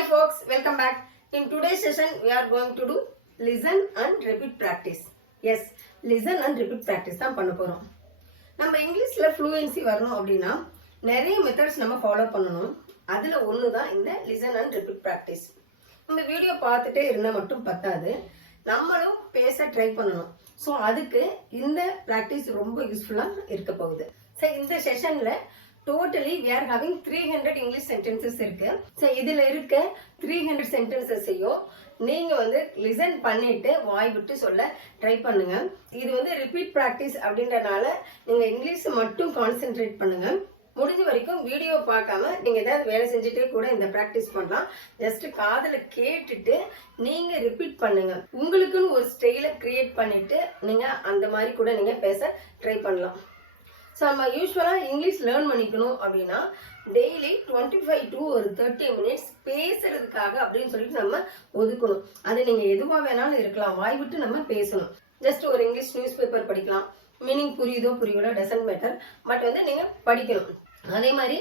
Hi folks, welcome back. In today's session, we are going to do listen and repeat practice. Yes, listen and repeat practice தான் பண்ண போறோம். நம்ம இங்கிலீஷ்ல fluency வரணும் அப்படின்னா நிறைய மெத்தட்ஸ் நம்ம ஃபாலோ பண்ணணும். அதுல ஒன்று தான் இந்த listen and repeat practice. இந்த வீடியோ பார்த்துட்டே இருந்தால் மட்டும் பத்தாது, நம்மளும் பேச ட்ரை பண்ணணும். ஸோ அதுக்கு இந்த ப்ராக்டிஸ் ரொம்ப யூஸ்ஃபுல்லாக இருக்க போகுது. ஸோ இந்த செஷனில் totally we are having 300 English sentences இருக்கு. ஸோ இதில் இருக்க 300 சென்டென்சஸையும் நீங்கள் லிசன் பண்ணிட்டு வாய் விட்டு சொல்ல ட்ரை பண்ணுங்க. இது ரிப்பீட் ப்ராக்டிஸ் அப்படின்றனால நீங்கள் இங்கிலீஷ் மட்டும் கான்சென்ட்ரேட் பண்ணுங்க. முடிஞ்ச வரைக்கும் வீடியோ பார்க்காம நீங்கள் ஏதாவது வேலை செஞ்சுட்டே கூட இந்த ப்ராக்டிஸ் பண்ணலாம். ஜஸ்ட் காதில் கேட்டுட்டு நீங்கள் ரிப்பீட் பண்ணுங்க. உங்களுக்குன்னு ஒரு ஸ்டைலை கிரியேட் பண்ணிட்டு நீங்கள் அந்த மாதிரி கூட நீங்கள் பேச ட்ரை பண்ணலாம். ஸோ நம்ம யூஸ்வலாக இங்கிலீஷ் லேர்ன் பண்ணிக்கணும் அப்படின்னா டெய்லி 25 to 30 மினிட்ஸ் பேசுறதுக்காக அப்படின்னு சொல்லிட்டு நம்ம ஒதுக்கணும். அது நீங்கள் எதுவாக வேணாலும் இருக்கலாம், வாய் விட்டு நம்ம பேசணும். ஜஸ்ட் ஒரு இங்கிலீஷ் நியூஸ் பேப்பர் படிக்கலாம், மீனிங் புரியுதோ புரியுதோ டசன்ட் மேட்டர், பட் நீங்கள் படிக்கணும். அதே மாதிரி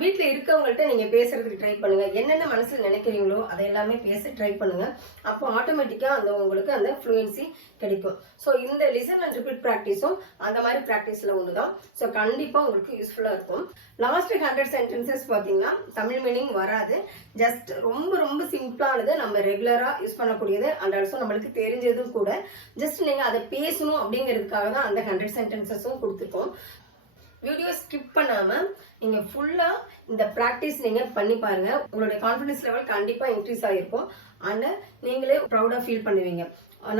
வீட்டில் இருக்கவங்கள்ட்ட நீங்கள் பேசுறதுக்கு ட்ரை பண்ணுங்க. என்னென்ன மனசில் நினைக்கிறீங்களோ அதை எல்லாமே பேச ட்ரை பண்ணுங்க. அப்போ ஆட்டோமேட்டிக்காக உங்களுக்கு அந்த ஃப்ளூயன்சி கிடைக்கும். ஸோ இந்த லிசன் அண்ட் ரிப்பீட் ப்ராக்டிஸும் அந்த மாதிரி ப்ராக்டிஸில் ஒன்று தான். ஸோ கண்டிப்பாக உங்களுக்கு யூஸ்ஃபுல்லாக இருக்கும். லாஸ்ட் 100 சென்டென்சஸ் பார்த்தீங்கன்னா தமிழ் மீனிங் வராது. ஜஸ்ட் ரொம்ப ரொம்ப சிம்பிளானது, நம்ம ரெகுலராக யூஸ் பண்ணக்கூடியது அண்ட் ஆல்சோ நம்மளுக்கு தெரிஞ்சதும் கூட. ஜஸ்ட் நீங்கள் அதை பேசணும் அப்படிங்கிறதுக்காக தான் அந்த 100 சென்டென்சஸும் கொடுத்துருக்கோம். வீடியோ ஸ்கிப் பண்ணாமல் நீங்கள் ஃபுல்லாக இந்த ப்ராக்டிஸ் நீங்கள் பண்ணி பாருங்கள். உங்களுடைய கான்ஃபிடன்ஸ் லெவல் கண்டிப்பாக இன்க்ரீஸ் ஆகிருக்கும். அண்ட் நீங்களே ப்ரௌடாக ஃபீல் பண்ணுவீங்க,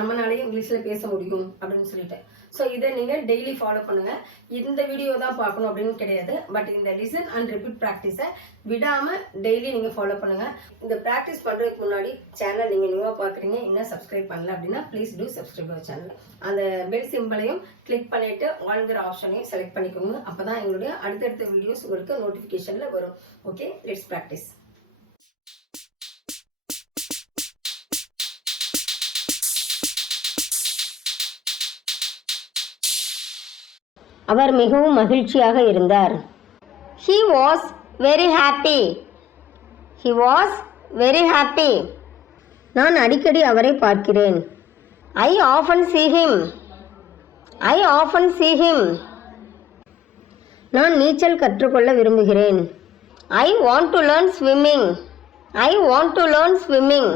நம்மளாலேயே இங்கிலீஷில் பேச முடியும் அப்படின்னு சொல்லிட்டு. ஸோ இதை நீங்கள் டெய்லி ஃபாலோ பண்ணுங்கள். இந்த வீடியோ தான் பார்க்கணும் அப்படின்னு கிடையாது, பட் இந்த லிசன் அண்ட் ரிப்பீட் ப்ராக்டிஸை விடாமல் டெய்லி நீங்கள் ஃபாலோ பண்ணுங்கள். இந்த ப்ராக்டிஸ் பண்ணுறதுக்கு முன்னாடி சேனல் நீங்கள் நியூவாக பார்க்குறீங்க, இன்னும் சப்ஸ்கிரைப் பண்ணல அப்படின்னா please do subscribe our channel. அந்த பெல் சிம்பிளையும் கிளிக் பண்ணிவிட்டு ஆல்ங்கிற ஆப்ஷனையும் செலக்ட் பண்ணிக்கோங்க. அப்போ தான் எங்களுடைய அடுத்தடுத்த வீடியோஸ் உங்களுக்கு நோட்டிஃபிகேஷனில் வரும். Okay, let's practice. அவர் மிகவும் மகிழ்ச்சியாக இருந்தார். He was very happy. He was very happy. நான் அடிக்கடி அவரை பார்க்கிறேன். I often see him. I often see him. நான் நீச்சல் கற்றுக்கொள்ள விரும்புகிறேன். I want to learn swimming. I want to learn swimming.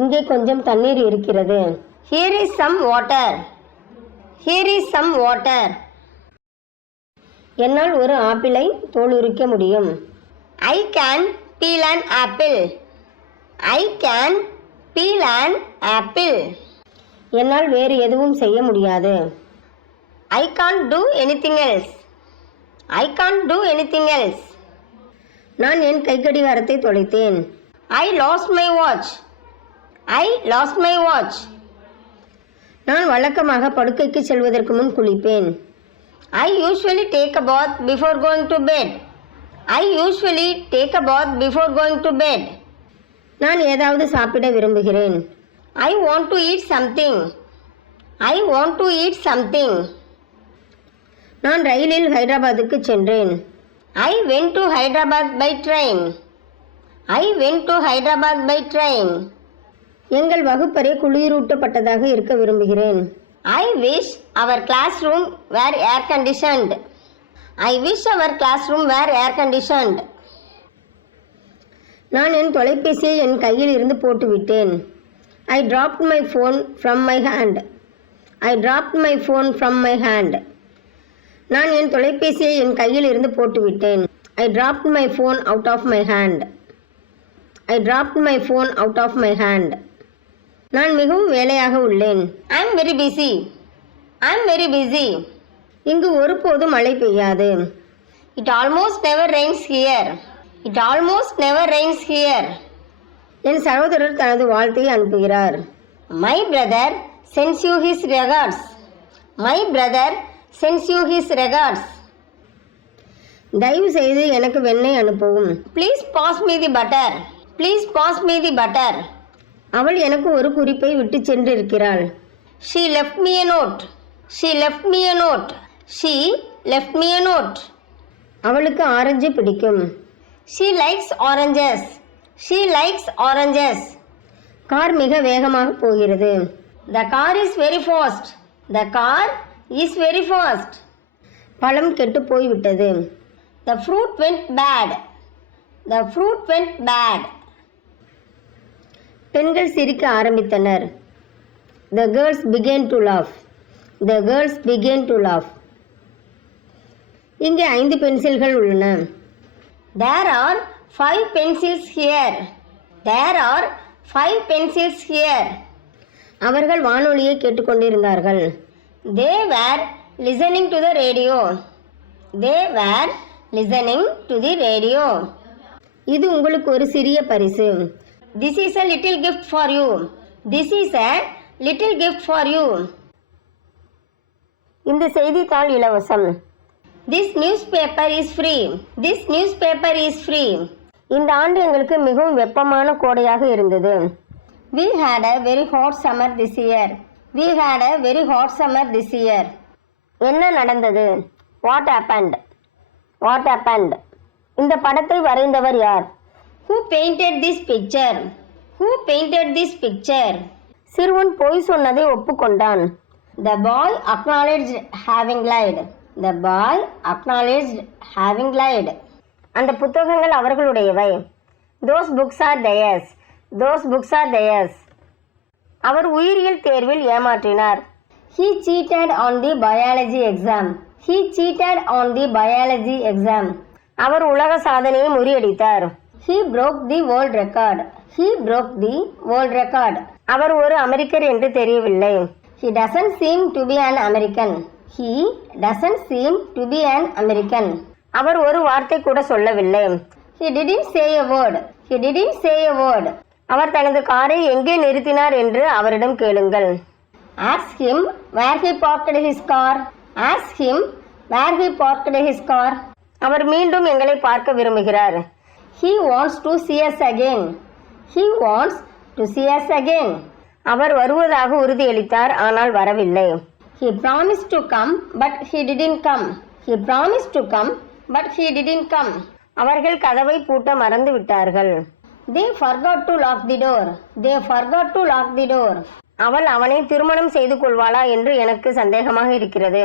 இங்கே கொஞ்சம் தண்ணீர் இருக்கிறது. Here is some water. Here is some water. என்னால் ஒரு ஆப்பிளை தோலுரிக்க முடியும். I can peel an apple. I can peel an apple. என்னால் வேறு எதுவும் செய்ய முடியாது. I can't do anything else. I can't do anything else. நான் என் கைக்கடிகாரத்தை தொலைத்தேன். I lost my watch. I lost my watch. நான் வழக்கமாக படுக்கைக்கு செல்வதற்கு முன் குளிப்பேன். I usually take a bath before going to bed. I usually take a bath before going to bed. நான் ஏதாவது சாப்பிட விரும்புகிறேன். I want to eat something. I want to eat something. நான் ரயிலில் ஹைதராபாத்துக்கு சென்றேன். I went to Hyderabad by train. I went to Hyderabad by train. எங்கள் வகுப்பறை குளிரூட்டப்பட்டதாக இருக்க விரும்புகிறேன். I wish our classroom were air conditioned. I wish our classroom were air conditioned. நான் என் தொலைபேசியை என் கையில் இருந்து போட்டுவிட்டேன். I dropped my phone from my hand. I dropped my phone from my hand. நான் என் தொலைபேசியை என் கையில் இருந்து போட்டுவிட்டேன். I dropped my phone out of my hand. I dropped my phone out of my hand. நான் மிகவும் வேலையாக உள்ளேன். I am very busy. I am very busy. இங்கு ஒருபோதும் மழை பெய்யாது. It almost never rains here. It almost never rains here. என் சகோதரர் தனது வாழ்த்தையை அனுப்புகிறார். My brother sends you his regards. My brother sends you his regards. தயவு செய்து எனக்கு வெண்ணெய் அனுப்பவும். Please pass me the butter. Please pass me the butter. அவள் எனக்கு ஒரு குறிப்பை விட்டு சென்றிருக்கிறாள். She left me a note. She left me a note. She left me a note. அவளுக்கு ஆரஞ்சு பிடிக்கும். She likes oranges. She likes oranges. Car மிக வேகமாக போகிறது. The car is very fast. The car is very fast. பழம் கெட்டு போய்விட்டது. The fruit went bad. The fruit went bad. பெண்கள் சிரிக்க ஆரம்பித்தனர். The girls began to laugh. The girls began to laugh. இங்கே 5 பென்சில்கள் உள்ளன. There are 5 pencils here. There are 5 pencils here. அவர்கள் வானொலியை கேட்டுக்கொண்டிருந்தார்கள். They were listening to the radio. They were listening to the radio. இது உங்களுக்கு ஒரு சிறிய பரிசு. This is a little gift for you. This is a little gift for you. இந்த செய்தித்தாள் இலவசம். This newspaper is free. This newspaper is free. இந்த ஆண்டு எங்களுக்கு மிகவும் வெப்பமான கோடையாக இருந்தது. We had a very hot summer this year. We had a very hot summer this year. என்ன நடந்தது? What happened? What happened? இந்த படத்தை வரைந்தவர் யார்? Who painted this picture? Who painted this picture? சிறுவன் பொய் சொன்னதை ஒப்புக்கொண்டான். The boy acknowledged having lied. The boy acknowledged having lied. அந்த புத்தகங்கள் அவர்களுடையவை. Those books are theirs. Those books are theirs. அவர் உயிரியல் தேர்வில் ஏமாற்றினார். He cheated on the biology exam. He cheated on the biology exam. அவர் உலக சாதனையை முறியடித்தார். He broke the world record. He broke the world record. அவர் ஒரு அமெரிக்கர் என்று தெரியவில்லை. He doesn't seem to be an American. He doesn't seem to be an American. அவர் ஒரு வார்த்தை கூட சொல்லவில்லை. He didn't say a word. He didn't say a word. அவர் தனது காரை எங்கே நிறுத்தினார் என்று அவரிடம் கேளுங்கள். Ask him where he parked his car. Ask him where he parked his car. அவர் மீண்டும் எங்களை பார்க்க விரும்புகிறார். He wants to see us again. He wants to see us again. அவர் வருவதாக உறுதியளித்தார், ஆனால் வரவில்லை. He promised to come, but he didn't come. He promised to come, but he didn't come. அவர்கள் கதவை பூட்ட மறந்து விட்டார்கள். They forgot to lock the door. They forgot to lock the door. அவள் அவனை திருமணம் செய்து கொள்வாளா என்று எனக்கு சந்தேகமாக இருக்கிறது.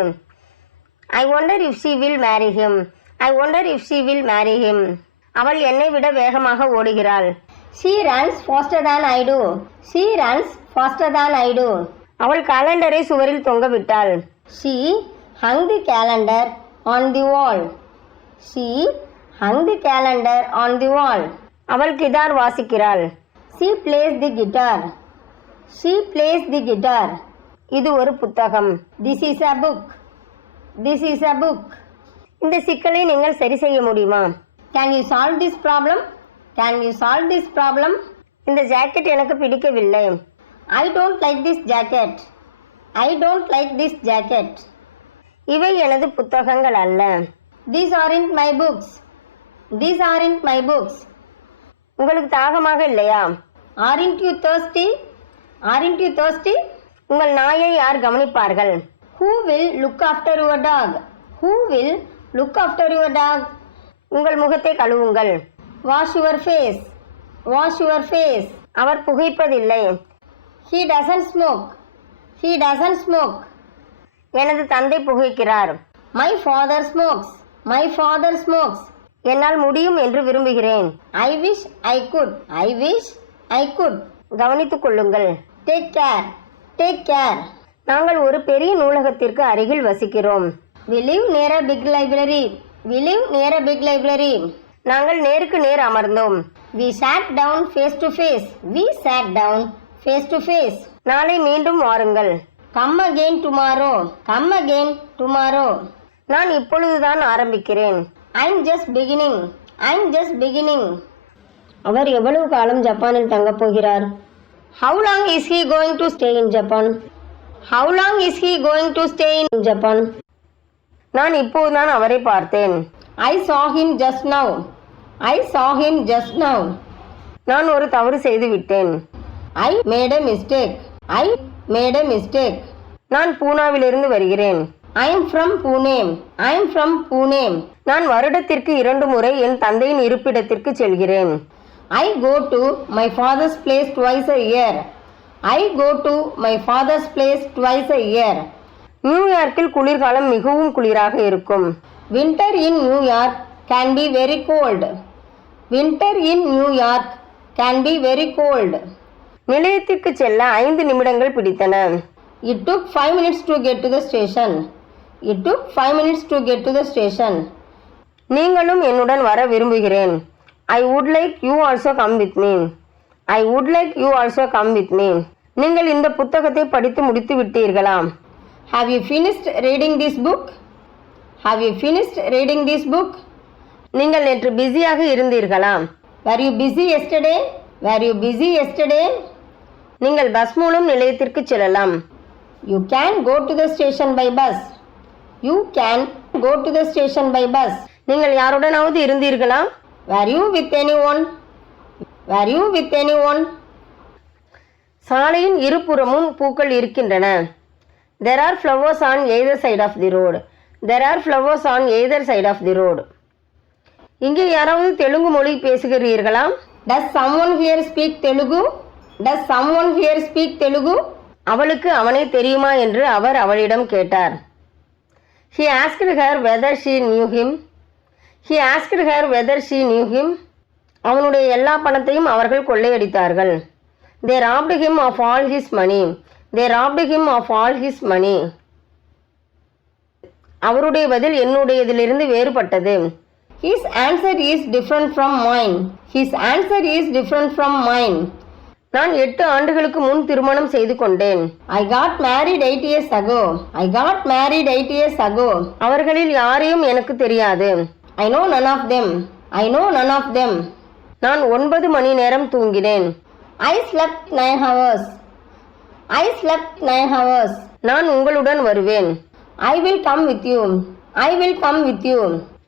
I wonder if she will marry him. I wonder if she will marry him. அவள் என்னை விட வேகமாக ஓடுகிறாள். She runs faster than I do. She runs faster than I do. அவள் காலண்டரை சுவரில் தொங்கவிட்டாள். She hung the calendar on the wall. She hung the calendar on the wall. அவள் guitar வாசிக்கிறாள். She plays the guitar. She plays the guitar. இது ஒரு புத்தகம். This is a book. This is a book. இந்த சிக்கலை நீங்கள் சரி செய்ய முடியுமா? Can you solve this problem? Can you solve this problem? இந்த ஜாக்கெட் எனக்கு பிடிக்கவில்லை. I don't like this jacket. I don't like this jacket. இவை எனது புத்தகங்கள் அல்ல. These aren't my books. These aren't my books. உங்களுக்கு தாகமாக இல்லையா? Aren't you thirsty? Aren't you thirsty? உங்கள் நாயை யார் கவனிப்பார்கள்? Who will look after your dog? Who will look after your dog? உங்கள் முகத்தை கழுவுங்கள். Wash your face. Wash your face. Our புகைப்பதில்லை. He doesn't smoke. He doesn't smoke. எனது தந்தை புகைக்கிறார். My father smokes. My father smokes. என்னால் முடியும் என்று விரும்புகிறேன். I wish I could. I wish I could. கவனித்துக் கொள்ளுங்கள். Take care. Take care. நாங்கள் ஒரு பெரிய நூலகத்திற்கு அருகில் வசிக்கிறோம். We live near a big library. We live near a big library. நாங்கள் நேருக்கு நேர் அமர்ந்தோம். We sat down face to face. We sat down face to face. நாளை மீண்டும் வாருங்கள். Come again tomorrow. Come again tomorrow. நான் இப்பொழுதுதான் ஆரம்பிக்கிறேன். I'm just beginning. I'm just beginning. அவர் எவ்வளவு காலம் ஜப்பானில் தங்கப் போகிறார்? How long is he going to stay in Japan? How long is he going to stay in Japan? நான் இப்போதுதான் அவரை பார்த்தேன். I saw him just now. I saw him just now. நான் ஒரு தவறு செய்து விட்டேன். I made a mistake. I made a mistake. நான் பூனாவிலிருந்து வருகிறேன். I am from Pune. I am from Pune. நான் வருடத்திற்கு 2 முறை என் தந்தையின் இருப்பிடத்திற்கு செல்கிறேன். I go to my father's place twice a year. I go to my father's place twice a year. நியூயார்க்கில் குளிர்காலம் மிகவும் குளிராக இருக்கும். Winter in New York can be very cold. Winter in New York can be very cold. நிலையத்திற்கு செல்ல 5 நிமிடங்கள் பிடித்தன. It took 5 minutes to get to the station. It took 5 minutes to get to the station. நீங்களும் என்னுடன் வர விரும்புகிறேன். I would like you also come with me. I would like you also come with me. நீங்கள் இந்த புத்தகத்தை படித்து முடித்து விட்டீர்களா? Have you finished reading this book? Have you finished reading this book? நீங்கள் நேற்று பிஸியாக இருந்தீர்களா? Were you busy yesterday? Were you busy yesterday? நீங்கள் பஸ் மூலம் நிலையத்திற்கு செல்லலாம். You can go to the station by bus. You can go to the station by bus. நீங்கள் யாருடனாவது இருந்தீர்களா? Were you with anyone? Were you with anyone? சாலையின் இருபுறமும் பூக்கள் இருக்கின்றன. There are flowers on either side of the road. There are flowers on either side of the road. இங்கே யாராவது தெலுங்கு மொழி பேசுகிறீர்களா? Does someone here speak Telugu? Does someone here speak Telugu? அவளுக்கு அவனை தெரியுமா என்று அவர் அவளிடம் கேட்டார். He asked her whether she knew him. He asked her whether she knew him. அவனுடைய எல்லா பணத்தையும் அவர்கள் கொள்ளையடித்தார்கள். They robbed him of all his money. They robbed him of all his money. அவருடைய பதில் என்னுடையதிலிருந்து வேறுபட்டது. His answer is different from mine. His answer is different from mine. நான் 8 ஆண்டுகளுக்கு முன் திருமணம் செய்து கொண்டேன். I got married 8 years ago. I got married 8 years ago. அவர்களில் யாரையும் எனக்கு தெரியாது. I know none of them. I know none of them. நான் 9 மணி நேரம் தூங்கினேன். I slept 9 hours. I slept 9 hours. நான் உங்களுடன் வருவேன். I will come with you. I will come with you.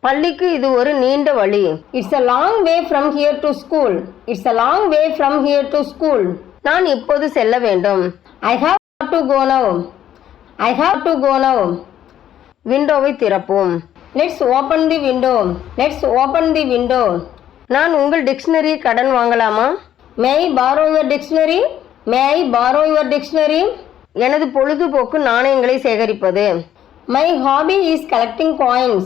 பள்ளிக்கு இது ஒரு நீண்ட வழி. It's a long way from here to school. It's a long way from here to school. நான் இப்போது செல்ல வேண்டும். I have to go now. I have to go now. விண்டோவை திறப்போம். Let's open the window. Let's open the window. நான் உங்கள் dictionary கடன் வாங்கலாமா? May I borrow your dictionary? May I borrow your dictionary? எனது பொழுதுபோக்கு நாணயங்களை சேகரிப்பது. My hobby is collecting coins.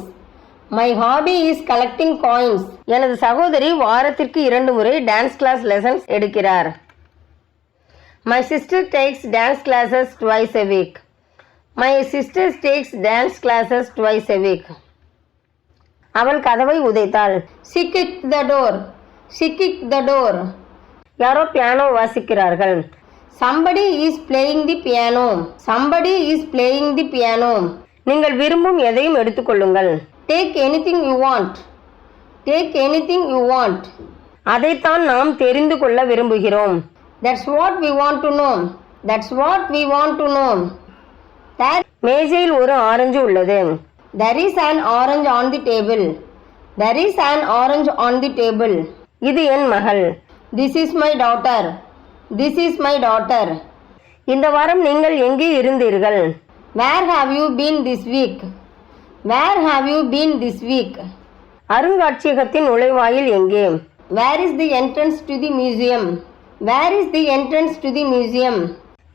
My hobby is collecting coins. எனது சகோதரி வாரத்திற்கு 2 முறை டான்ஸ் கிளாஸ் லெசன்ஸ் எடுக்கிறார். My sister takes dance classes twice a week. My sister takes dance classes twice a week. அவள் கதவை உதைத்தாள். She kicked the door. She kicked the door. யாரோ piano வாசிக்கிறார்கள். Somebody is playing the piano. Somebody is playing the piano. நீங்கள் விரும்பும் எதையும் எடுத்துக்கொள்ளுங்கள். Take anything you want. Take anything you want. அதைத்தான் நாம் தெரிந்து கொள்ள விரும்புகிறோம். That's what we want to know. That's what we want to know. மேஜையில் ஒரு ஆரஞ்சு உள்ளது. There is an orange on the table. There is an orange on the table. இது என் மகள். This is my daughter. This is my daughter. இந்த வாரம் நீங்கள் எங்கே இருந்தீர்கள்? Where have you been this week? Where have you been this week? அருங்காட்சியகத்தின் நுழைவாயில் எங்கே? Where is the entrance to the museum? Where is the entrance to the museum?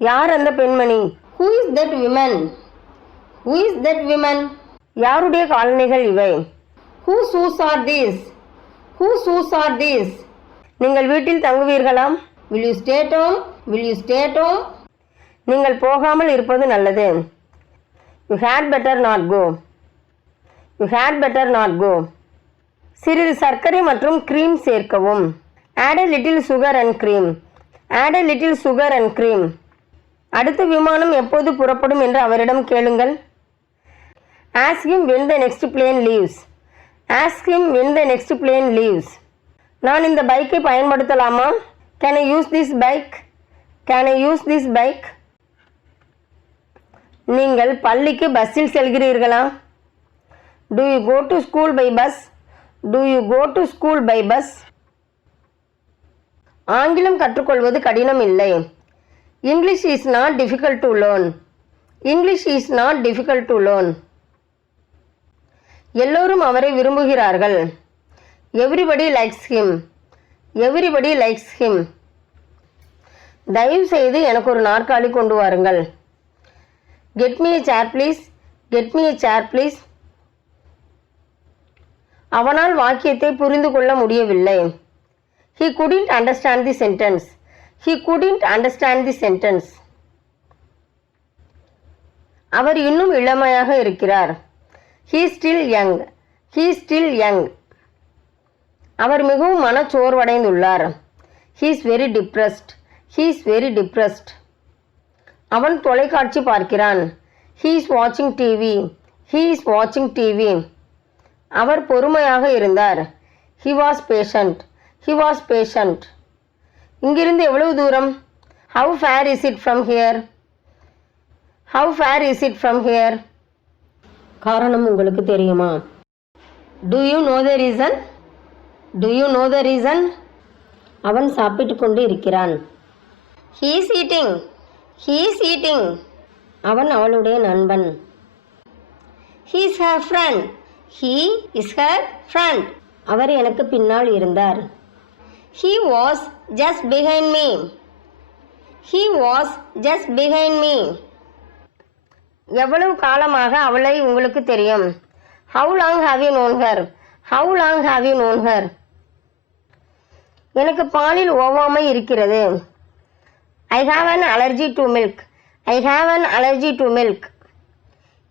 யார் அந்த பெண்மணி? Who is that woman? Who is that woman? யாருடைய காலணிகள் இவை? Whose shoes are these? Whose shoes are these? நீங்கள் வீட்டில் தங்குவீர்களா? Will you stay at home? Will you stay at home? நீங்கள் போகாமல் இருப்பது நல்லது. You had better not go. You had better not go. சிறிது சர்க்கரை மற்றும் cream சேர்க்கவும். Add a little sugar and cream. Add a little sugar and cream. அடுத்த விமானம் எப்போது புறப்படும் என்று அவரிடம் கேளுங்கள். Ask him when the next plane leaves. Ask him when the next plane leaves. நான் இந்த பைக்கை பயன்படுத்தலாமா? Can I use this bike? Can I use this bike? நீங்கள் பள்ளிக்கு பஸ்ஸில் செல்கிறீர்களா? Do you go to school by bus? Do you go to school by bus? ஆங்கிலம் கற்றுக்கொள்வது கடினம் இல்லை. English is not difficult to learn. English is not difficult to learn. எல்லோரும் அவரை விரும்புகிறார்கள். Everybody likes him. Everybody likes him. தயவு செய்து எனக்கு ஒரு நாற்காலி கொண்டு வாருங்கள். Get me a chair please. Get me a chair please. அவனால் வாக்கியத்தை புரிந்து கொள்ள முடியவில்லை. He couldn't understand the sentence. He couldn't understand the sentence. அவர் இன்னும் இளமையாக இருக்கிறார். He is still young. He is still young. அவர் மிகவும் மனச்சோர்வடைந்துள்ளார். He is very depressed. He is very depressed. அவன் தொலைக்காட்சி பார்க்கிறான். He is watching TV. He is watching TV. அவர் பொறுமையாக இருந்தார். He was patient. He was patient. இங்கிருந்து எவ்வளவு தூரம்? How far is it from here? How far is it from here? காரணம் உங்களுக்கு தெரியுமா? Do you know the reason? Do you know the reason? அவன் சாப்பிட்டு கொண்டு இருக்கிறான். He is eating. He is eating. அவன் அவளுடைய நண்பன். He is her friend. He is her friend. அவர் எனக்கு பின்னால் இருந்தார். He was just behind me. He was just behind me. எவ்வளவு காலமாக அவளை உங்களுக்கு தெரியும்? How long have you known her? How long have you known her? எனக்கு பாலில் ஒவ்வாமை இருக்கிறது. I have an allergy to milk. I have an allergy to milk.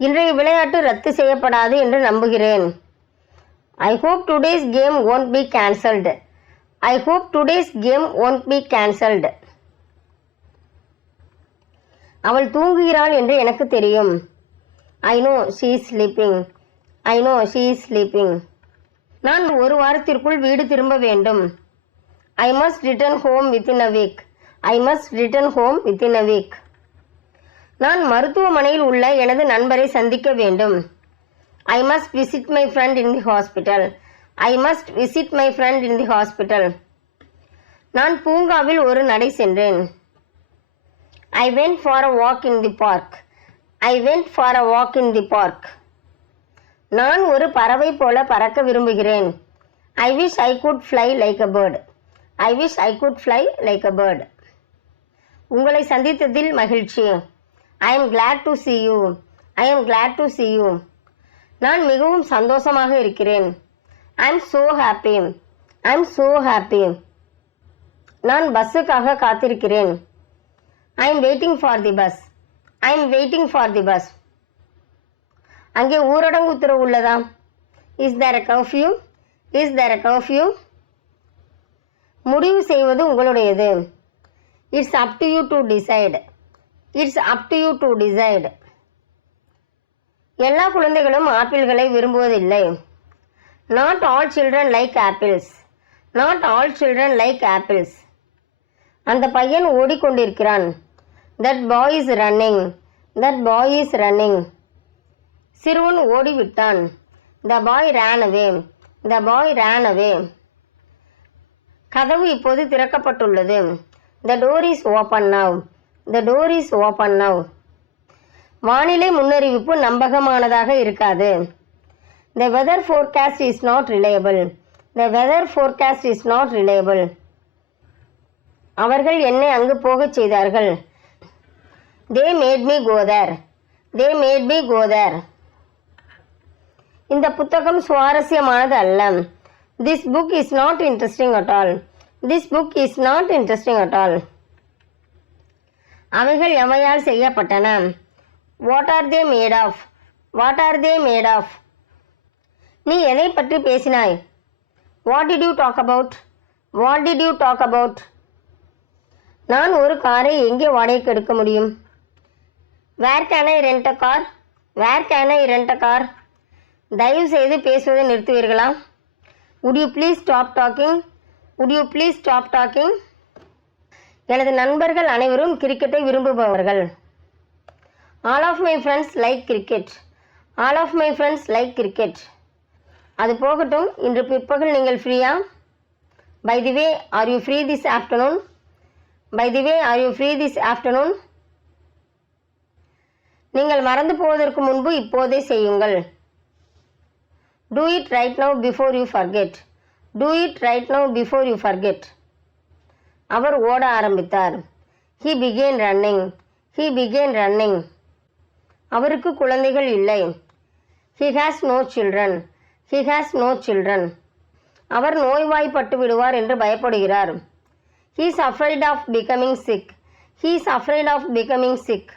இன்றைய விளையாட்டு ரத்து செய்யப்படாது என்று நம்புகிறேன். I hope today's game won't be cancelled. I hope today's game won't be cancelled. அவள் தூங்குகிறாள் என்று எனக்கு தெரியும். I know she is sleeping. I know she is sleeping. நான் ஒரு வாரத்திற்குள் வீடு திரும்ப வேண்டும். I must return home within a week. I must return home within a week. நான் மருத்துவமனையில் உள்ள எனது நண்பரை சந்திக்க வேண்டும். I must visit my friend in the hospital. I must visit my friend in the hospital. நான் பூங்காவில் ஒரு நடை சென்றேன். I went for a walk in the park. I went for a walk in the park. நான் ஒரு பறவை போல பறக்க விரும்புகிறேன். I wish I could fly like a bird. I wish I could fly like a bird. உங்களை சந்தித்ததில் மகிழ்ச்சி. I am glad to see you. I am glad to see you. நான் மிகவும் சந்தோஷமாக இருக்கிறேன். I am so happy. I am so happy. நான் பஸ்ஸுக்காக காத்திருக்கிறேன். I am waiting for the bus. I am waiting for the bus. அங்கே ஊரடங்கு உத்தரவு உள்ளதா? Is there a curfew? Is there a curfew? முடிவு செய்வது உங்களுடையது. It's up to you to decide. It's up to you to decide. எல்லா குழந்தைகளும் ஆப்பிள்களை விரும்புவதில்லை. Not all children like apples. Not all children like apples. அந்த பையன் ஓடிக்கொண்டிருக்கிறான். That boy is running. That boy is running. சிறுவன் ஓடிவிட்டான். The boy ran away. The boy ran away. கதவு இப்போது திறக்கப்பட்டுள்ளது. The door is open now. The door is open now. வானிலை முன்னறிவிப்பு நம்பகமானதாக இருக்காது. The weather forecast is not reliable. The weather forecast is not reliable. அவர்கள் என்னை அங்கு போகச் செய்தார்கள். They made me go there. They made me go there. இந்த புத்தகம் சுவாரஸ்யமானது அல்ல. This book is not interesting at all. This book is not interesting at all. அவைகள் எவையால் செய்யப்பட்டன? What are they made of? What are they made of? நீ எதை பற்றி பேசினாய்? What did you talk about? What did you talk about? நான் ஒரு காரை எங்கே வாடகைக்கு எடுக்க முடியும்? Where can I rent a car? Where can I rent a car? தயவு செய்து பேசுவதை நிறுத்துவீர்களா? Would you please stop talking? Would you please stop talking? எனது நண்பர்கள் அனைவரும் கிரிக்கெட்டை விரும்புபவர்கள். All of my friends like cricket. All of my friends like cricket. அது போகட்டும், இன்று பிற்பகல் நீங்கள் ஃப்ரீயா? By the way, are you free this afternoon? By the way, are you free this afternoon? நீங்கள் மறந்து போவதற்கு முன்பு இப்போதே செய்யுங்கள். Do it right now before you forget. Do it right now before you forget. அவர் ஓட ஆரம்பித்தார். He began running. He began running. அவருக்கு குழந்தைகள் இல்லை. He has no children. He has no children. அவர் நோய்வாய்ப்பட்டு விடுவார் என்று பயப்படுகிறார். He is afraid of becoming sick. He is afraid of becoming sick.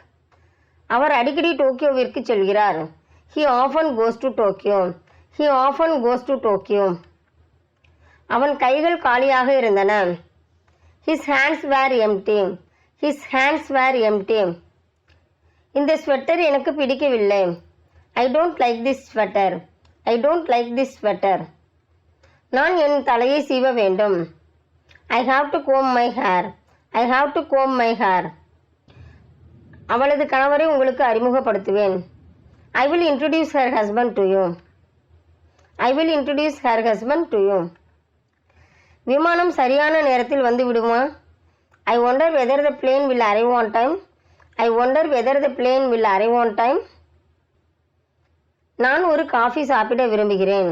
அவர் அடிக்கடி டோக்கியோவிற்கு செல்கிறார். He often goes to Tokyo. He often goes to Tokyo. அவன் கைகள் காலியாக இருந்தன. His hands were empty. His hands were empty. இந்த ஸ்வெட்டர் எனக்கு பிடிக்கவில்லை. I don't like this sweater. I don't like this sweater. நான் என் தலையை சீவ வேண்டும். I have to comb my hair. I have to comb my hair. அவளது கணவரை உங்களுக்கு அறிமுகப்படுத்துவேன். I will introduce her husband to you. I will introduce her husband to you. விமானம் சரியான நேரத்தில் வந்து விடுமா? I wonder whether the plane will arrive on time. I wonder whether the plane will arrive on time. நான் ஒரு coffee சாப்பிட விரும்புகிறேன்.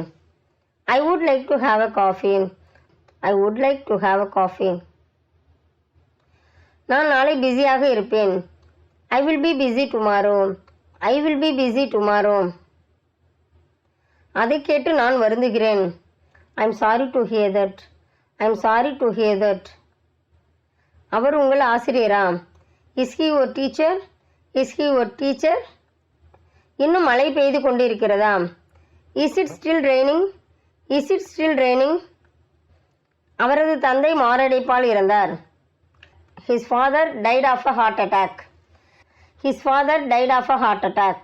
I would like to have a coffee. I would like to have a coffee. நான் நாளை பிஸியாக இருப்பேன். I will be busy tomorrow. I will be busy tomorrow. அதை கேட்டு நான் வருந்துகிறேன். I am sorry to hear that. I am sorry to hear that. அவர் உங்கள் ஆசிரியரா? Is he your teacher? Is he your teacher? இன்னும் மழை பெய்து கொண்டிருக்கிறதா? Is it still raining? Is it still raining? அவரது தந்தை மாரடைப்பால் இறந்தார். His father died of a heart attack. His father died of a heart attack.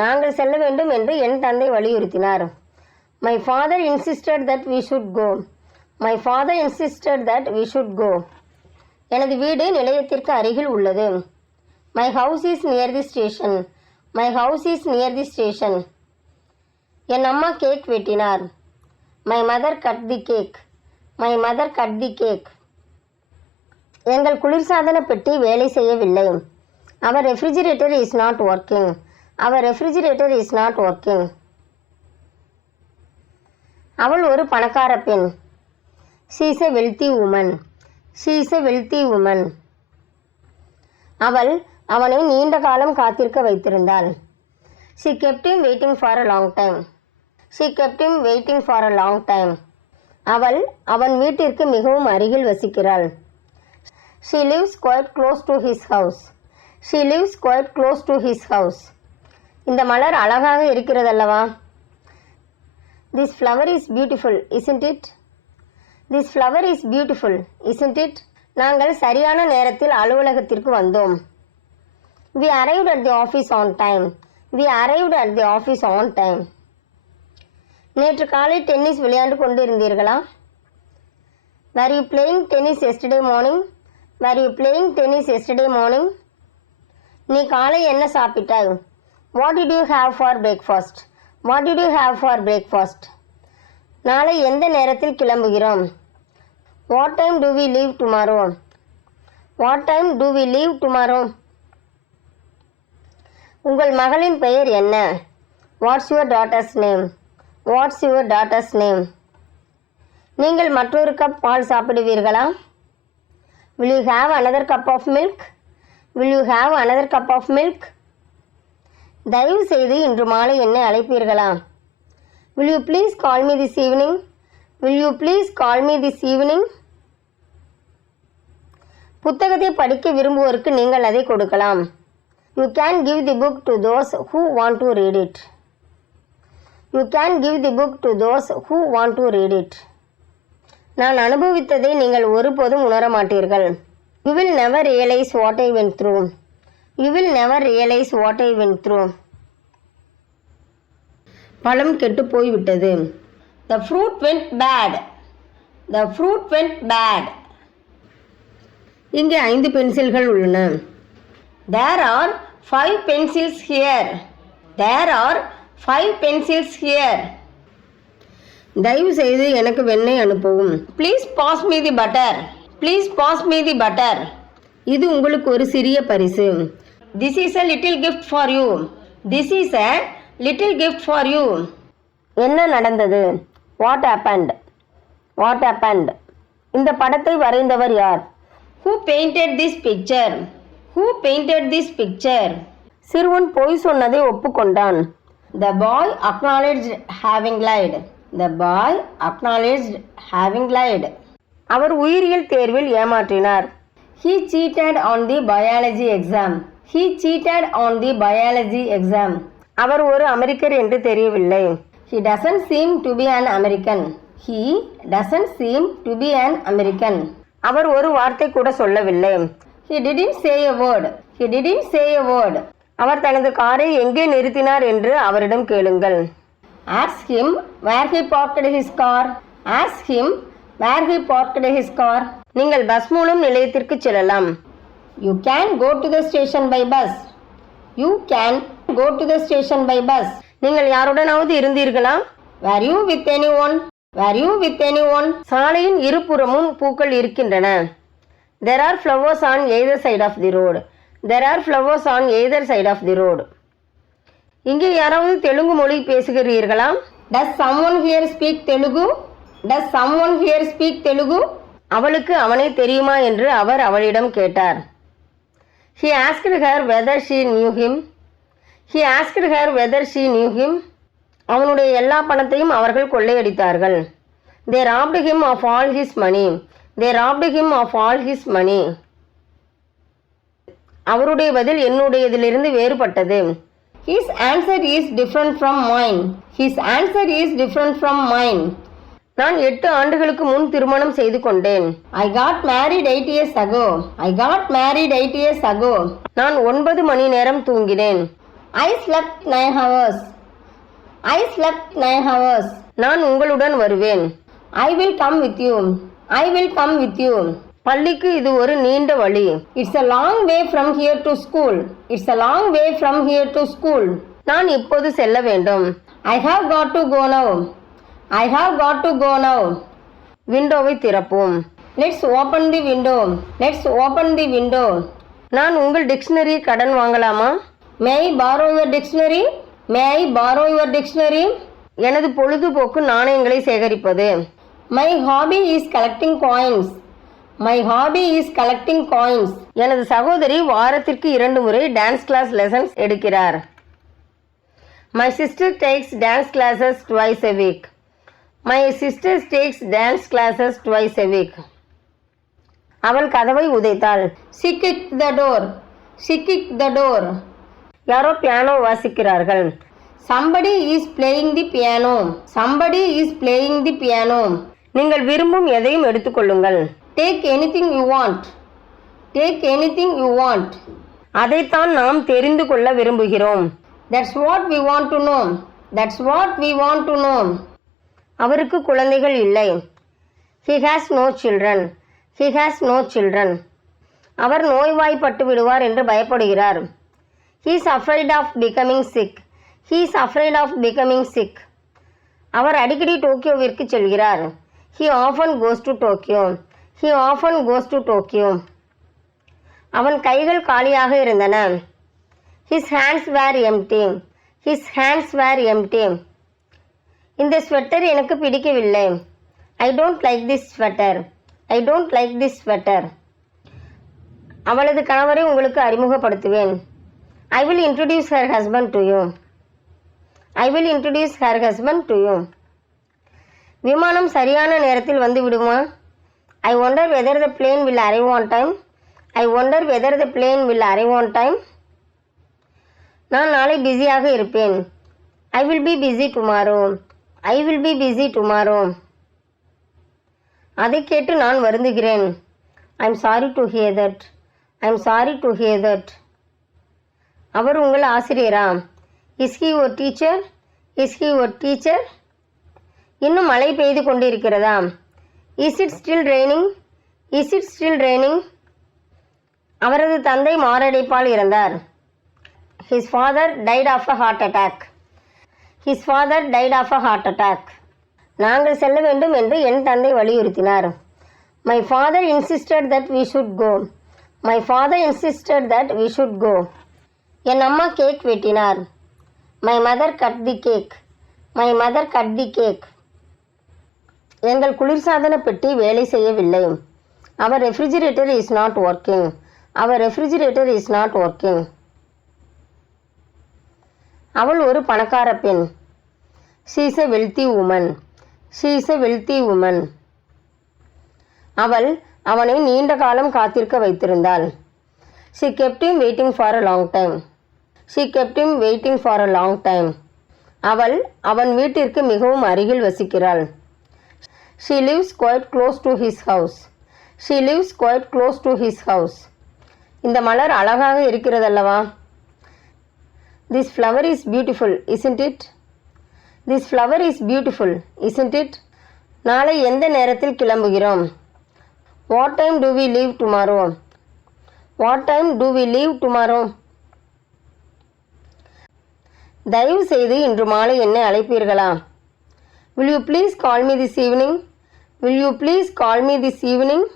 நாங்கள் செல்ல வேண்டும் என்று என் தந்தை வலியுறுத்தினார். My father insisted that we should go. My father insisted that we should go. எனது வீடு நிலையத்திற்கு அருகில் உள்ளது. My house is near the station. My house is near the station. என் அம்மா cake வெட்டினார். My mother cut the cake. My mother cut the cake. எங்கள் குளிர்சாதன பெட்டி வேலை செய்யவில்லை. Our refrigerator is not working. Our refrigerator is not working. அவள் ஒரு பணக்கார பெண். She is a wealthy woman. She is a wealthy woman. அவள் அவனை நீண்ட காலம் காத்திருக்க வைத்திருந்தாள். She kept him waiting for a long time. She kept him waiting for a long time. அவள் அவன் வீட்டிற்கு மிகவும் அருகில் வசிக்கிறாள். She lives quite close to his house. She lives quite close to his house. இந்த மலர் அழகாக இருக்கிறதல்லவா? This flower is beautiful, isn't it? This flower is beautiful, isn't it? நாங்கள் சரியான நேரத்தில் அலுவலகத்திற்கு வந்தோம். We arrived at the office on time. We arrived at the office on time. நேற்று காலை டென்னிஸ் விளையாண்டு கொண்டு இருந்தீர்களா? Were you playing tennis yesterday morning? Were you playing tennis yesterday morning? நீ காலை என்ன சாப்பிட்டாய்? What did you have for breakfast? What did you have for breakfast? நாளை எந்த நேரத்தில் கிளம்புகிறோம்? What time do we leave tomorrow? What time do we leave tomorrow? உங்கள் மகளின் பெயர் என்ன? What's your daughter's name? What's your daughter's name? நீங்கள் மற்றொரு cup பால் சாப்பிடுவீர்களா? Will you have another cup of milk? Will you have another cup of milk? தயவு செய்து இன்று மாலை என்னை அழைப்பீர்களா? Will you please call me this evening? Will you please call me this evening? புத்தகத்தை படிக்க விரும்புவோருக்கு நீங்கள் அதை கொடுக்கலாம். You can give the book to those who want to read it. You can give the book to those who want to read it. நான் அனுபவித்ததை நீங்கள் ஒருபோதும் உணர மாட்டீர்கள். You will never realize what I went through. You will never realize what I went through. பழம் கெட்டு போய்விட்டது. The fruit went bad. The fruit went bad. இங்கே 5 பென்சில்கள் உள்ளன. There are 5 pencils here. There are 5 pencils here. தயவு செய்து எனக்கு வெண்ணெய் அனுப்பவும். Please pass me the butter. Please pass me the butter. இது உங்களுக்கு ஒரு சிறிய பரிசு. This is a little gift for you. This is a little gift for you. என்ன நடந்தது? What happened? What happened? இந்த படத்தை வரைந்தவர் யார்? Who painted this picture? Who painted this picture? சிறுவன் பொய் சொன்னதை ஒப்புக்கொண்டான். The boy acknowledged having lied. The boy acknowledged having lied. அவர் உயிரியல் தேர்வில் ஏமாற்றினார். He cheated on the biology exam. He cheated on the biology exam. அவர் ஒரு அமெரிக்கர் என்று தெரியவில்லை. He doesn't seem to be an American. He doesn't seem to be an American. அவர் ஒரு வார்த்தை கூட சொல்லவில்லை. He didn't say a word. He didn't say a word. அவர் தனது காரை எங்கே நிறுத்தினார் என்று அவரிடம் கேளுங்கள். Ask him where he parked his car. Ask him where he parked his car. நீங்கள் பஸ் மூலம் நிலையத்திற்கு செல்லலாம். You can go to the station by bus. You can go to the station by bus. நீங்கள் யாருடனாவது இருந்தீர்களா? Were you with anyone? Were you with anyone? சாலையின் இருபுறமும் பூக்கள் இருக்கின்றன. There are flowers on either side of the road. There are flowers on either side of the road. இங்கே யாராவது தெலுங்கு மொழி பேசுகிறீர்களா? Does someone here speak Telugu? Does someone here speak Telugu? அவளுக்கு அவனை தெரியுமா என்று அவர் அவளிடம் கேட்டார். He asked her whether she knew him. He asked her whether she knew him. அவனுடைய எல்லா பணத்தையும் அவர்கள் கொள்ளையடித்தார்கள். They robbed him of all his money. They robbed him of all his money. அவருடைய பதில் என்னுடையதிலிருந்து வேறுபட்டது. His answer is different from mine. His answer is different from mine. நான் 8 ஆண்டுகளுக்கு முன் திருமணம் செய்து கொண்டேன். I got married 8 years ago. I got married 8 years ago. நான் 9 மணி நேரம் தூங்கினேன். I slept 9 hours. I slept 9 hours. நான் உங்களுடன் வருவேன். I will come with you. I will come with you. பள்ளிக்கு இது ஒரு நீண்ட வழி. It's a long way from here to school. It's a long way from here to school. நான் இப்போது செல்ல வேண்டும். I have got to go now. I have got to go now. விண்டோவை திறப்போம். Let's open the window. Let's open the window. நான் உங்கள் dictionary கடன் வாங்கலாமா? May I borrow your dictionary? May I borrow your dictionary? எனது பொழுதுபோக்கு நாணயங்களை சேகரிப்பது. My hobby is collecting coins. My hobby is collecting coins. எனது சகோதரி வாரத்திற்கு 2 முறை டான்ஸ் கிளாஸ் லெசன்ஸ் எடுக்கிறார். My sister takes dance classes twice a week. My sister takes dance classes twice a week. அவள் கதவை உதைத்தாள். She kicked the door. She kicked the door. யாரோ piano வாசிக்கிறார்கள். Somebody is playing the piano. Somebody is playing the piano. நீங்கள் விரும்பும் எதையும் எடுத்துக்கொள்ளுங்கள். Take anything you want. Take anything you want. அதைத்தான் நாம் தெரிந்து கொள்ள விரும்புகிறோம். That's what we want to know. That's what we want to know. அவருக்கு குழந்தைகள் இல்லை. He has no children. He has no children. அவர் நோய்வாய்ப்பட்டு விடுவார் என்று பயப்படுகிறார். He is afraid of becoming sick. He is afraid of becoming sick. அவர் அடிக்கடி டோக்கியோவிற்கு செல்கிறார். He often goes to Tokyo. He often goes to Tokyo. அவன் கைகள் காலியாக இருந்தன. His hands were empty. His hands were empty. இந்த ஸ்வெட்டர் எனக்கு பிடிக்கவில்லை. I don't like this sweater. I don't like this sweater. அவளது கணவரை உங்களுக்கு அறிமுகப்படுத்துவேன். I will introduce her husband to you. I will introduce her husband to you. விமானம் சரியான நேரத்தில் வந்து விடுமா? I wonder whether the plane will arrive on time. I wonder whether the plane will arrive on time. நான் நாளை பிஸியாக இருப்பேன். I will be busy tomorrow. I will be busy tomorrow. அதை கேட்டு நான் வருந்துகிறேன். I am sorry to hear that. I am sorry to hear that. அவர் உங்கள் ஆசிரியரா? Is he your teacher? Is he your teacher? இன்னும் மழை பெய்து கொண்டிருக்கிறதா? Is it still raining? Is it still raining? அவரது தந்தை மாரடைப்பால் இறந்தார். His father died of a heart attack. His father died of a heart attack. நாங்கள் செல்ல வேண்டும் என்று என் தந்தை வலியுறுத்தினார். My father insisted that we should go. My father insisted that we should go. என் அம்மா cake வெட்டினார். My mother cut the cake. My mother cut the cake. எங்கள் குளிர்சாதன பெட்டி வேலை செய்யவில்லை. அவர் ரெஃப்ரிஜிரேட்டர் இஸ் நாட் ஒர்க்கிங். அவர் ரெஃப்ரிஜிரேட்டர் இஸ் நாட் ஒர்க்கிங். அவள் ஒரு பணக்கார பெண். She is a wealthy woman. She is a wealthy woman. அவள் அவனை நீண்ட காலம் காத்திருக்க வைத்திருந்தாள். She kept him waiting for a long time. She kept him waiting for a long time. அவள் அவன் வீட்டிற்கு மிகவும் அருகில் வசிக்கிறாள். She lives quite close to his house. She lives quite close to his house. இந்த மலர் அழகாக இருக்கிறதல்லவா? This flower is beautiful isn't it? This flower is beautiful isn't it? நாளை எந்த நேரத்தில் கிளம்புகிறோம்? What time do we leave tomorrow? What time do we leave tomorrow? தயவு செய்து இன்று மாலை என்னை அழைப்பீர்களா? Will you please call me this evening? Will you please call me this evening?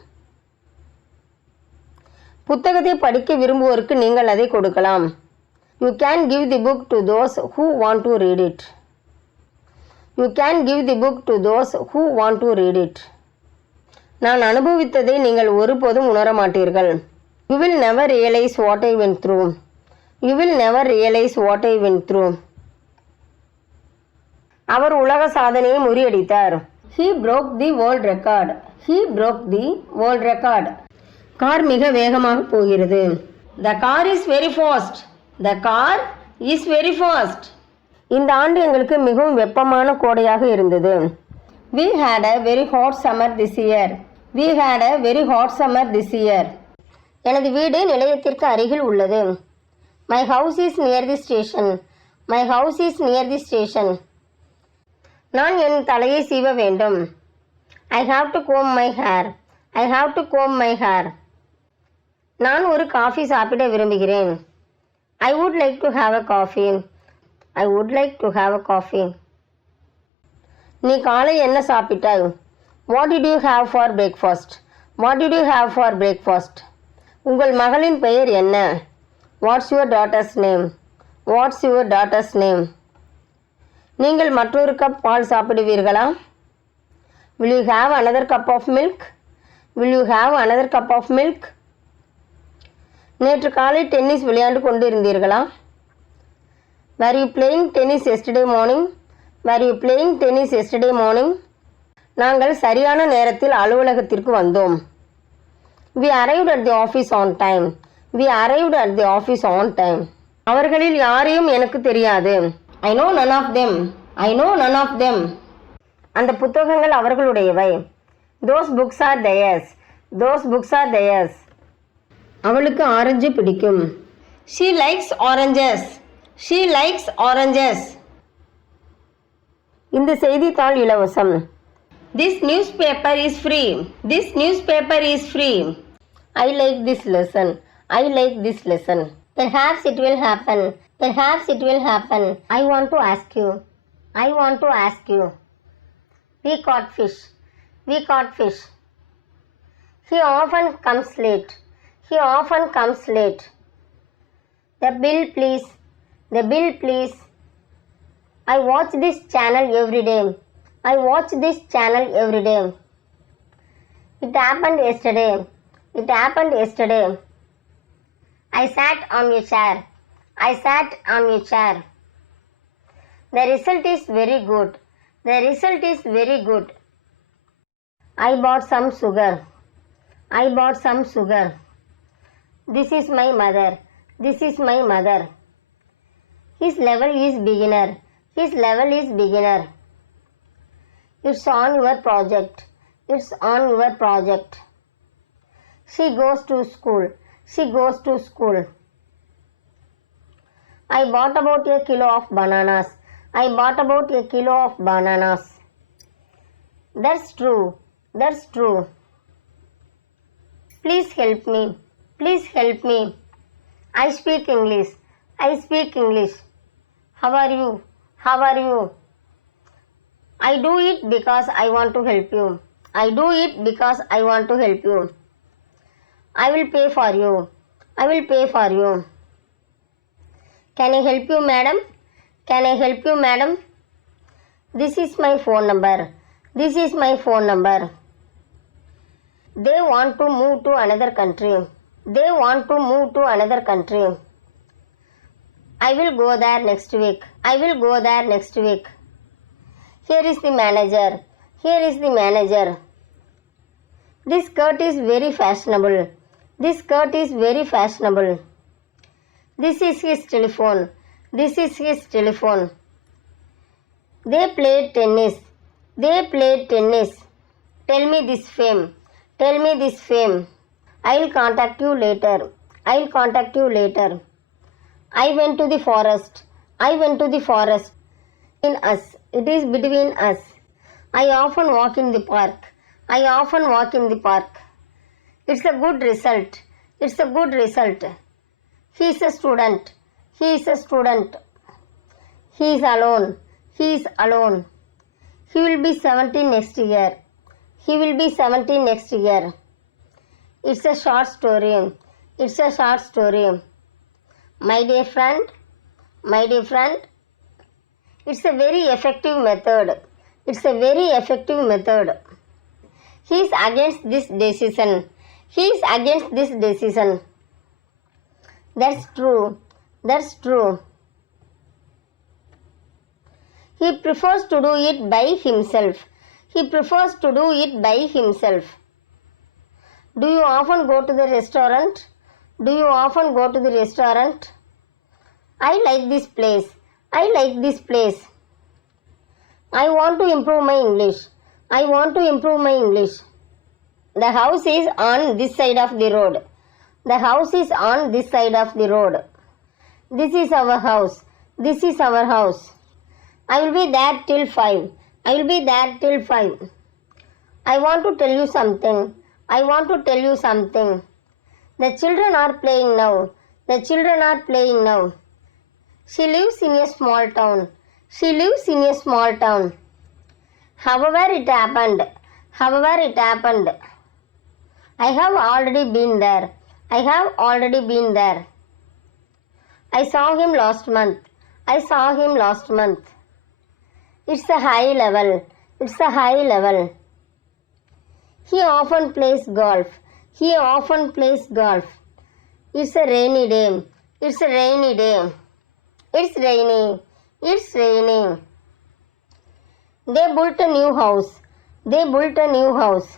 புத்தகத்தை படிக்க விரும்புவோருக்கு நீங்கள் அதை கொடுக்கலாம். You can give the book to those who want to read it. You can give the book to those who want to read it. நான் அனுபவித்ததை நீங்கள் ஒருபோதும் உணர மாட்டீர்கள். You will never realise what I went through. You will never realise what I went through. அவர் உலக சாதனையை முறியடித்தார். He broke the world record. He broke the world record. Car மிக வேகமாக போகிறது. The car is very fast. The car is very fast. இந்த ஆண்டு எங்களுக்கு மிகவும் வெப்பமான கோடையாக இருந்தது. We had a very hot summer this year. We had a very hot summer this year. எனது வீடு நிலையத்திற்கு அருகில் உள்ளது. My house is near the station. My house is near the station. நான் என் தலையை சீவ வேண்டும். I have to comb my hair. I have to comb my hair. நான் ஒரு காஃபி சாப்பிட விரும்புகிறேன். I would like to have a coffee. I would like to have a coffee. நீ காலை என்ன சாப்பிட்டாய்? What did you have for breakfast? What did you have for breakfast? உங்கள் மகளின் பெயர் என்ன? What's your daughter's name? What's your daughter's name? நீங்கள் மற்றொரு cup பால் சாப்பிடுவீர்களா? Will you have another cup of milk? Will you have another cup of milk? நேற்று காலை டென்னிஸ் விளையாண்டு கொண்டு இருந்தீர்களா? Were you playing tennis yesterday morning? Were you playing tennis yesterday morning? நாங்கள் சரியான நேரத்தில் அலுவலகத்திற்கு வந்தோம். We arrived at the office on time. We arrived at the office on time. அவர்களில் யாரையும் எனக்கு தெரியாது. I know none of them. I know none of them. அந்த புத்தகங்கள் அவர்களுடையவை. Those books are theirs. Those books are theirs. அவளுக்கு orange பிடிக்கும். She likes oranges. She likes oranges. இந்த செய்தித்தாள் இலவசம். This newspaper is free. This newspaper is free. I like this lesson. I like this lesson. Perhaps it will happen. Perhaps it will happen. I want to ask you. I want to ask you. We caught fish. We caught fish. He often comes late. He often comes late. The bill please. The bill please. I watch this channel every day. I watch this channel every day. It happened yesterday. It happened yesterday. I sat on a chair. I sat on a chair. The result is very good. The result is very good. I bought some sugar. I bought some sugar. This is my mother. This is my mother. His level is beginner. His level is beginner. It's on your project. It's on your project. She goes to school. She goes to school. I bought about a kilo of bananas. I bought about a kilo of bananas. That's true. That's true. Please help me. Please help me. I speak English. I speak English. How are you? How are you? I do it because I want to help you. I do it because I want to help you. I will pay for you. I will pay for you. Can I help you, madam? Can I help you, madam? This is my phone number. This is my phone number. They want to move to another country. They want to move to another country. I will go there next week. I will go there next week. Here is the manager. Here is the manager. This skirt is very fashionable. This skirt is very fashionable. This is his telephone. This is his telephone. They played tennis. They played tennis. Tell me this fame. Tell me this fame. I'll contact you later. I'll contact you later. I went to the forest. I went to the forest. In us. It is between us. I often walk in the park. I often walk in the park. It's a good result. It's a good result. He is a student. He is a student. He is alone. He is alone. He will be 17 next year. He will be 17 next year. It's a short story. It's a short story. My dear friend, it's a very effective method. It's a very effective method. He is against this decision. He is against this decision. That's true. That's true. He prefers to do it by himself. He prefers to do it by himself. Do you often go to the restaurant? Do you often go to the restaurant? I like this place. I like this place. I want to improve my English. I want to improve my English. The house is on this side of the road. The house is on this side of the road. This is our house. This is our house. I will be there till 5. I will be there till 5. I want to tell you something. I want to tell you something. The children are playing now. The children are playing now. She lives in a small town. She lives in a small town. However it happened. However it happened. I have already been there. I have already been there. I saw him last month. I saw him last month. It's a high level. It's a high level. He often plays golf. He often plays golf. It's a rainy day. It's a rainy day. It's rainy. It's raining. They built a new house. They built a new house.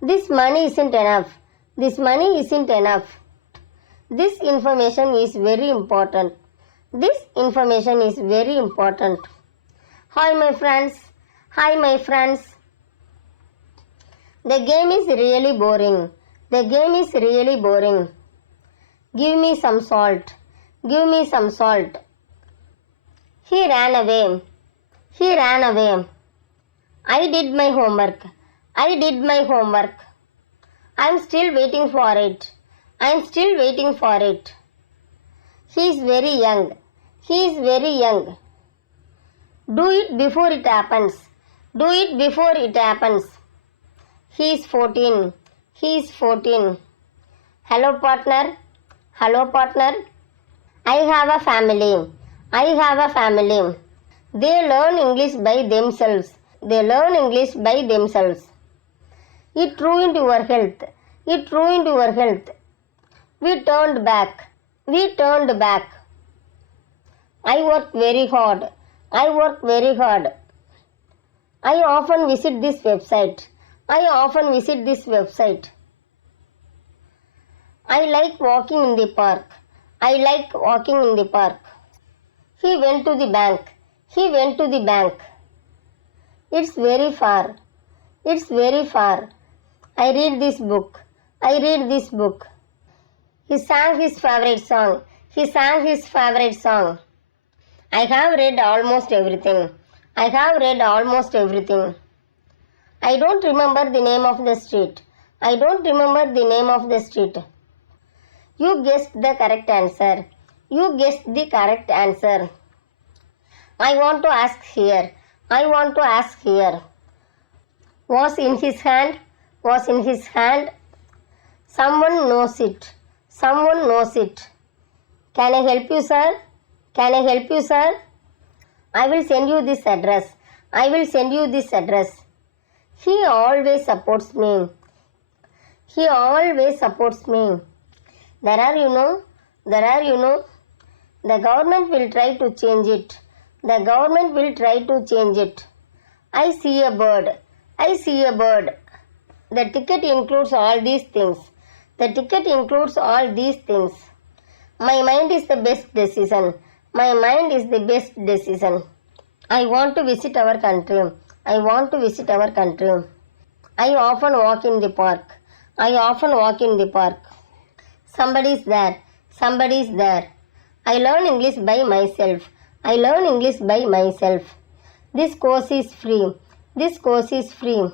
This money isn't enough. This money isn't enough. This information is very important. This information is very important. Hi my friends. Hi my friends. The game is really boring. The game is really boring. Give me some salt. Give me some salt. He ran away. He ran away. I did my homework. I did my homework. I'm still waiting for it. I'm still waiting for it. He is very young. He is very young. Do it before it happens. Do it before it happens. He is 14. He is 14. Hello partner. Hello partner. I have a family. I have a family. They learn English by themselves. They learn English by themselves. It ruined your health. It ruined your health. We turned back. We turned back. I work very hard. I work very hard. I often visit this website. I often visit this website. I like walking in the park. I like walking in the park. He went to the bank. He went to the bank. It's very far. It's very far. I read this book. I read this book. He sang his favorite song. He sang his favorite song. I have read almost everything. I have read almost everything. I don't remember the name of the street. I don't remember the name of the street. You guessed the correct answer. You guessed the correct answer. I want to ask here. I want to ask here. Was in his hand. Was in his hand. Someone knows it. Someone knows it. Can I help you, sir? Can I help you, sir? I will send you this address. I will send you this address. He always supports me. He always supports me. There are, the government will try to change it. The government will try to change it. I see a bird. I see a bird. The ticket includes all these things. The ticket includes all these things. My mind is the best decision. My mind is the best decision. I want to visit our country. I want to visit our country. I often walk in the park. I often walk in the park. Somebody is there. Somebody is there. I learn English by myself. I learn English by myself. This course is free. This course is free.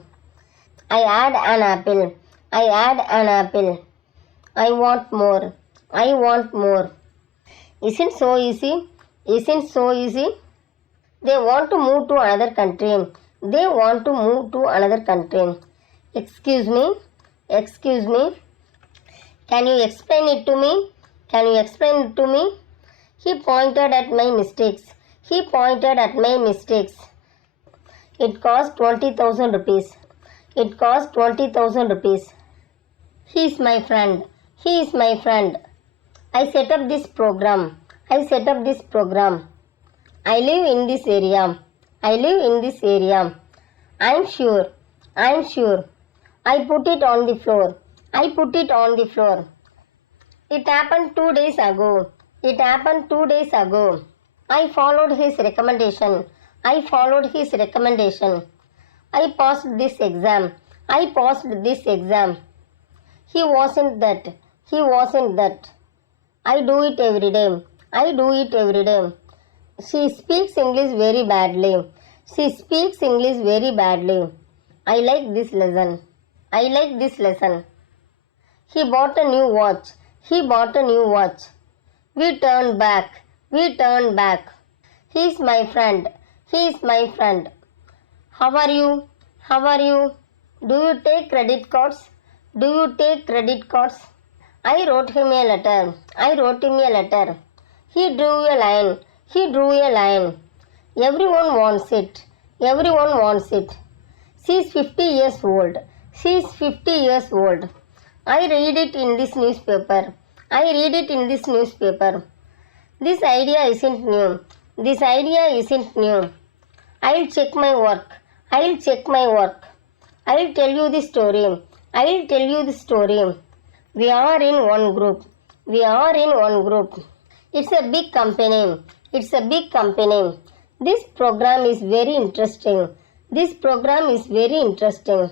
I add an apple. I add an apple. I want more. I want more. Isn't so easy? Isn't so easy? They want to move to another country. They want to move to another country. Excuse me. Excuse me. Can you explain it to me? Can you explain it to me? He pointed at my mistakes. He pointed at my mistakes. It cost 20,000 rupees. It cost 20,000 rupees. He is my friend. He is my friend. I set up this program. I set up this program. I live in this area. I live in this area. I am sure. I am sure. I put it on the floor. I put it on the floor. It happened 2 days ago. It happened 2 days ago. I followed his recommendation. I followed his recommendation. I passed this exam. I passed this exam. He wasn't that. He wasn't that. I do it every day. I do it every day. She speaks English very badly. She speaks English very badly. I like this lesson. I like this lesson. He bought a new watch. He bought a new watch. We turned back. We turned back. He is my friend. He is my friend. How are you? How are you? Do you take credit cards? Do you take credit cards? I wrote him a letter. I wrote him a letter. He drew a line. He drew a line. Everyone wants it. Everyone wants it. She is 50 years old. She is 50 years old. I read it in this newspaper. I read it in this newspaper. This idea isn't new. This idea isn't new. I'll check my work. I'll check my work. I'll tell you the story. I'll tell you the story. We are in one group. We are in one group. It's a big company. It's a big company. This program is very interesting. This program is very interesting.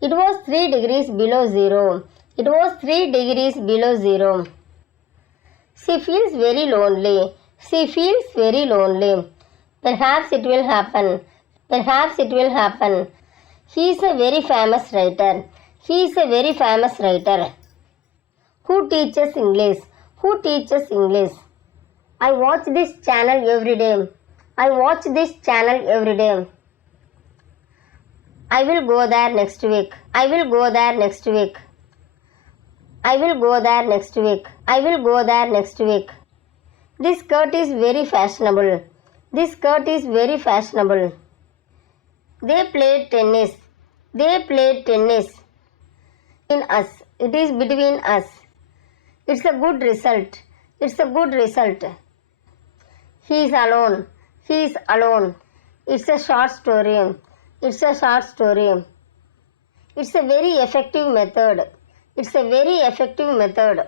It was 3 degrees below zero. It was 3 degrees below zero. She feels very lonely. She feels very lonely. Perhaps it will happen. Perhaps it will happen. He is a very famous writer. He is a very famous writer. Who teaches English? Who teaches English? I watch this channel every day. I watch this channel every day. I will go there next week. I will go there next week. I will go there next week. I will go there next week. This skirt is very fashionable. This skirt is very fashionable. They played tennis. They played tennis. In us. It is between us. It's a good result. It's a good result. He is alone. He is alone. It's a short story. It's a short story. It's a very effective method. It's a very effective method.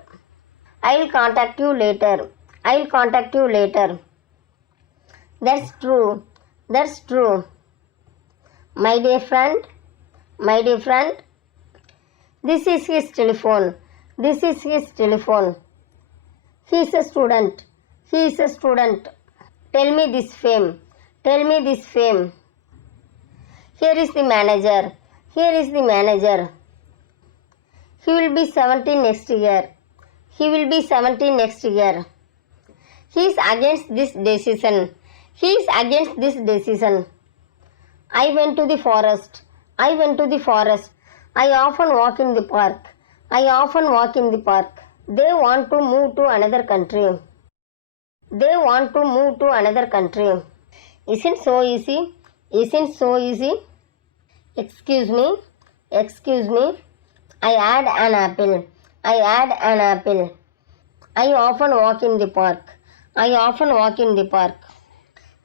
I'll contact you later. I'll contact you later. That's true. That's true. My dear friend. My dear friend. This is his telephone. This is his telephone. He is a student. He is a student. Tell me this fame. Tell me this fame. Here is the manager. Here is the manager. He will be 17 next year. He will be 17 next year. He is against this decision. He is against this decision. I went to the forest. I went to the forest. I often walk in the park. I often walk in the park. They want to move to another country. They want to move to another country. Isn't so easy? Isn't so easy? Excuse me. Excuse me. I had an apple. I had an apple. I often walk in the park. I often walk in the park.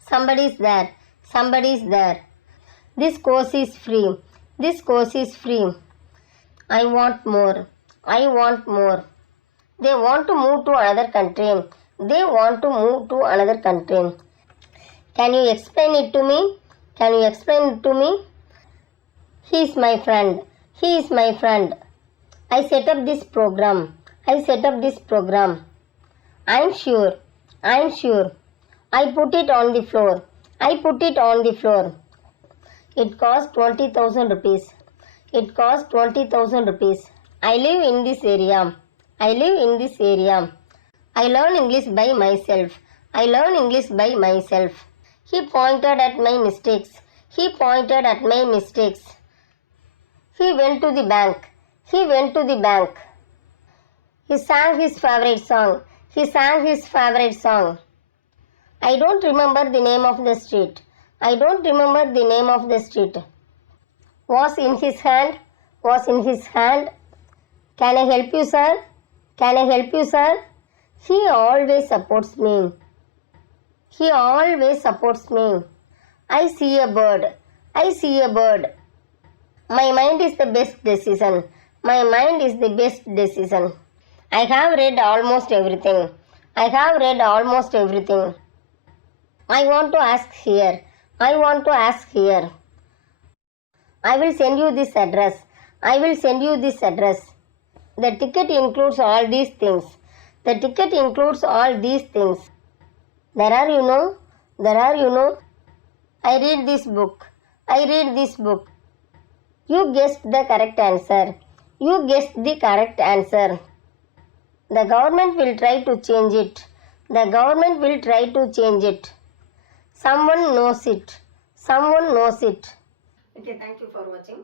Somebody's there. Somebody's there. This course is free. This course is free. I want more. I want more. They want to move to another country. They want to move to another country. Can you explain it to me? Can you explain it to me? He is my friend. He is my friend. I set up this program. I set up this program. I'm sure. I'm sure. I put it on the floor. I put it on the floor. It cost 20,000 rupees. It cost 20,000 rupees. I live in this area. I live in this area. I learn English by myself. I learn English by myself. He pointed at my mistakes. He pointed at my mistakes. He went to the bank. He went to the bank. He sang his favorite song. He sang his favorite song. I don't remember the name of the street. I don't remember the name of the street. Was in his hand. Was in his hand. Can I help you, sir? Can I help you, sir? He always supports me. He always supports me. I see a bird. I see a bird. My mind is the best decision. My mind is the best decision. I have read almost everything. I have read almost everything. I want to ask here. I want to ask here. I will send you this address. I will send you this address. The ticket includes all these things. The ticket includes all these things. There are, you know. There are, you know. I read this book. I read this book. You guessed the correct answer. You guessed the correct answer. The government will try to change it. The government will try to change it. Someone knows it. Someone knows it. Okay, thank you for watching.